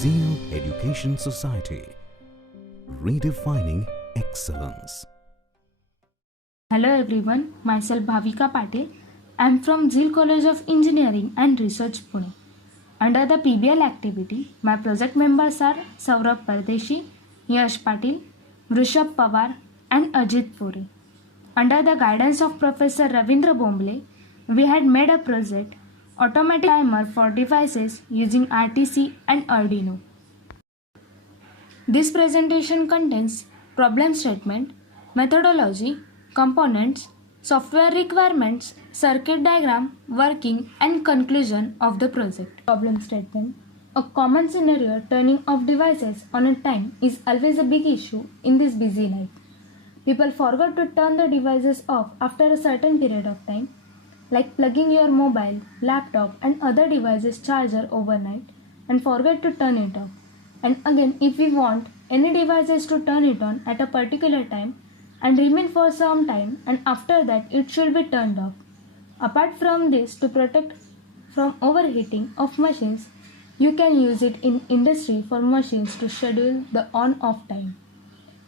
Zeo Education Society, redefining excellence. Hello everyone, myself Bhavika Patil. I am from Zeal College of Engineering and Research, Pune. Under the PBL activity, my project members are Saurabh Pardeshi, Yash Patil, Vrishab Pawar and Ajit Puri. Under the guidance of Professor Ravindra Bomble, we had made a project, Automatic Timer for Devices using RTC and Arduino. This presentation contains problem statement, methodology, components, software requirements, circuit diagram, working and conclusion of the project. Problem statement. A common scenario, turning off devices on a time, is always a big issue in this busy life. People forget to turn the devices off after a certain period of time, like plugging your mobile, laptop and other devices charger overnight and forget to turn it off. And again, if we want any devices to turn it on at a particular time and remain for some time, and after that it should be turned off. Apart from this, to protect from overheating of machines, you can use it in industry for machines to schedule the on-off time.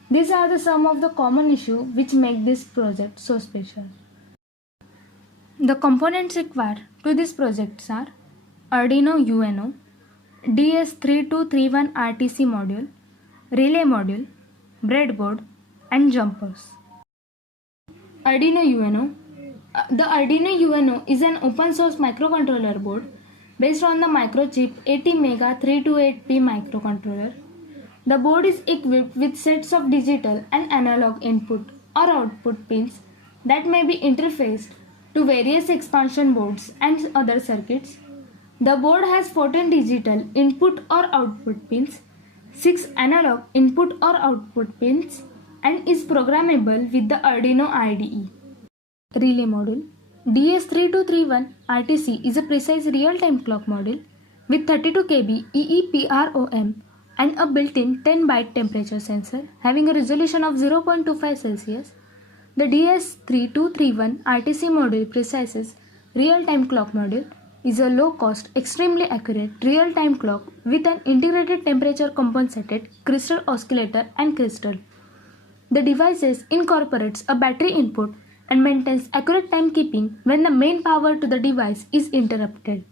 These are the some of the common issues which make this project so special. The components required to this project are Arduino UNO, DS3231 RTC module, relay module, breadboard and jumpers. Arduino UNO. The Arduino UNO is an open source microcontroller board based on the microchip ATmega 328P microcontroller. The board is equipped with sets of digital and analog input or output pins that may be interfaced to various expansion boards and other circuits. The board has 14 digital input or output pins, 6 analog input or output pins, and is programmable with the Arduino IDE. Relay module. DS3231 RTC is a precise real-time clock module with 32 kb EEPROM and a built-in 10-byte temperature sensor having a resolution of 0.25 Celsius. The DS3231 RTC module precises real-time clock module is a low-cost, extremely accurate real-time clock with an integrated temperature compensated crystal oscillator and crystal. The device incorporates a battery input and maintains accurate timekeeping when the main power to the device is interrupted.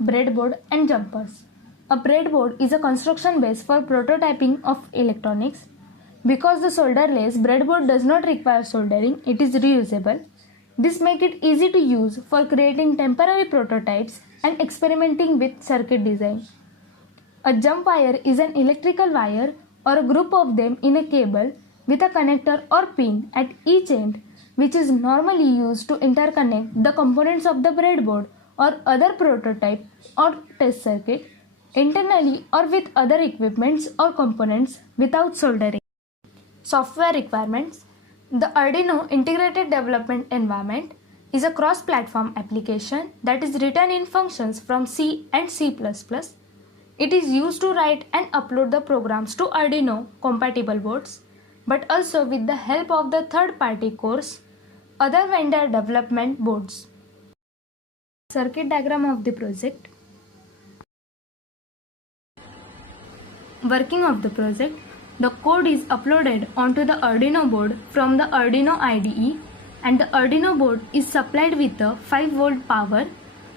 Breadboard and jumpers. A breadboard is a construction base for prototyping of electronics. Because the solderless breadboard does not require soldering, it is reusable. This makes it easy to use for creating temporary prototypes and experimenting with circuit design. A jump wire is an electrical wire or a group of them in a cable with a connector or pin at each end, which is normally used to interconnect the components of the breadboard or other prototype or test circuit internally or with other equipments or components without soldering. Software requirements. The Arduino Integrated Development Environment is a cross-platform application that is written in functions from C and C++. It is used to write and upload the programs to Arduino compatible boards, but also with the help of the third-party cores, other vendor development boards. Circuit diagram of the project. Working of the project. The code is uploaded onto the Arduino board from the Arduino IDE, and the Arduino board is supplied with a 5-volt power.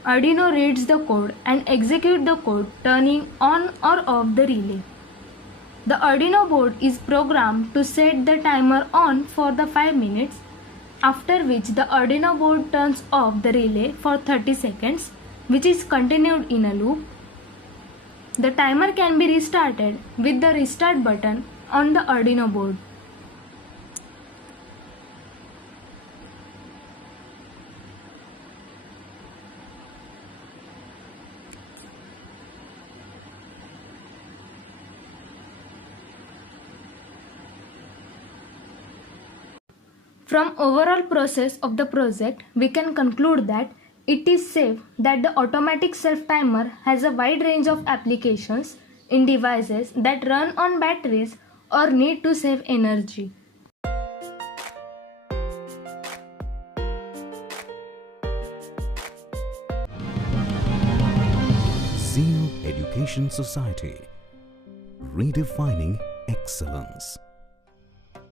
Arduino reads the code and executes the code, turning on or off the relay. The Arduino board is programmed to set the timer on for the 5 minutes, after which the Arduino board turns off the relay for 30 seconds, which is continued in a loop. The timer can be restarted with the restart button on the Arduino board. From overall process of the project, we can conclude that it is safe that the automatic self-timer has a wide range of applications in devices that run on batteries or need to save energy. Zeo Education Society. Redefining excellence.